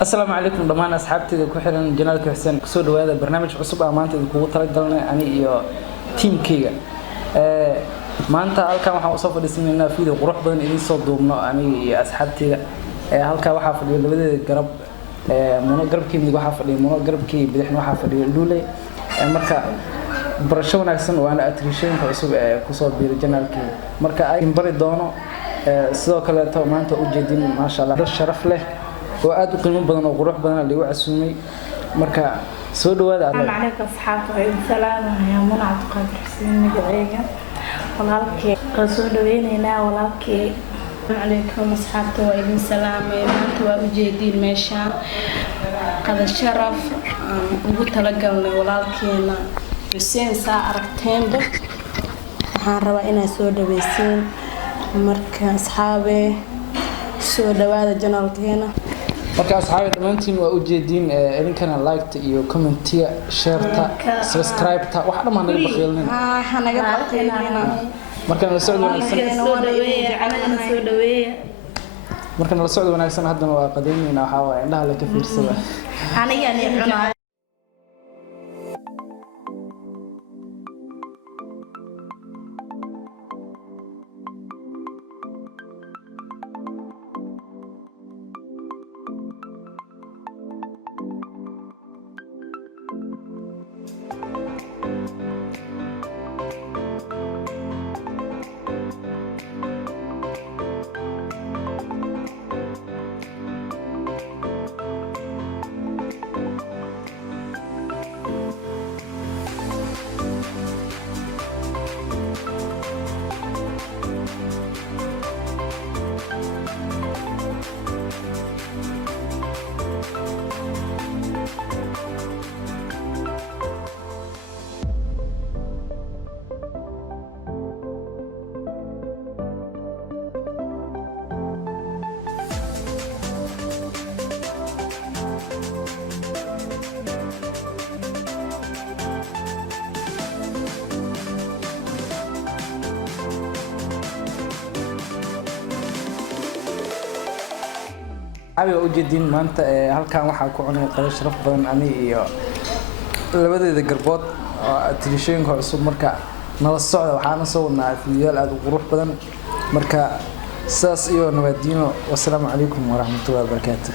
السلام عليكم دمان أصحابتي كحيلان جنالك حسين كسر هذا برنامج عصب أمانة الكوة ترجلنا أنا إياه تيم كيا ما أنت هالكام حوصف الاسمنا فيه وروح بدن إني صوت دومنا أنا أصحابتي هالكام وحافظ اللي بدأ قرب منو قرب كي بدي وحافظ اللي منو قرب كي بدي إحنا وحافظ اللي لولي مركا برشلونة أحسن وأنا أتريشين كعصب كسر بيرجنالك مركا أي مبرد دونه sidoo kale maanta u jeedin ma sha Allah sharaf leh oo aad u qiimo badan oo qurux badan lagu casuumay marka soo dhawaada Assalamu alaykum asxaabta salaam munacad qadir xuseen magacayga walaalkay ka soo dhaweynayna walaalkay عليكم أصحابته وإذن سلام maanta waa u jeedin meeshaan qada sharaf ugu talagalnay walaalkeena Xuseen saa aragteenba waxaan rabaa inaan soo dhaweysiin marka asxaabe soo dhawaada janaalkeena marka asxaabe dhamaantiin waa u jeedin idinkana like iyo comment share ta subscribe ta wax dhamaan naga baqeelnina naga baqeelnina marka la socdo wanaagsan marka la socdo wanaagsan haddana waa qadeynina waxa waa indhaha la ka fiirsada aniga cunaa abi u jeedin maanta halkaan waxa ku cunay qada sharaf badan ani iyo labadeeda garbood oo tilisheenka cusub marka nala socda waxaan soo wadnaa fiidiyool aad u qurux badan marka saas iyo nabadino wassalaamu calaykum waraxmatullaahi wabarakaatuh